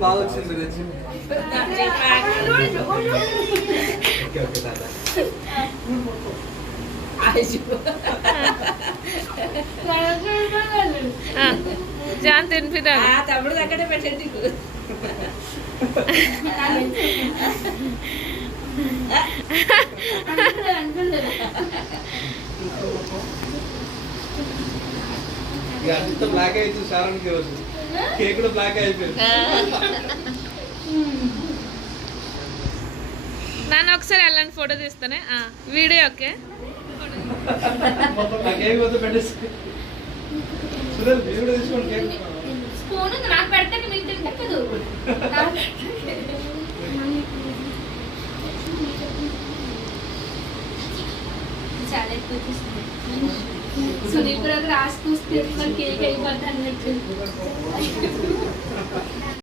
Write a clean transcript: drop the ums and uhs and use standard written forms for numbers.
బాగా వచ్చింది జాన్ తినిపిదా తమ్ముడు దగ్గరే పెట్టండి అంత బ్లాక్ అయితే శారానికి రోజు కేక్ కూడా బ్లాక్ అయిపోయింది. నాన్న ఒకసారి అలాంటి ఫోటో తీస్తానే వీడియో ఓకే కేక్ వద్ద పెట్టేసి సుధల్ మీరు కూడా తీసుకోండి కేక్ స్పూన్ నాకు పెడితే మీకు తింటదు చాలా ఎక్కువ తీస్తుంది సునీపురకు రాసి చూస్తే కేక్ అయిపోద్ది అన్నట్టు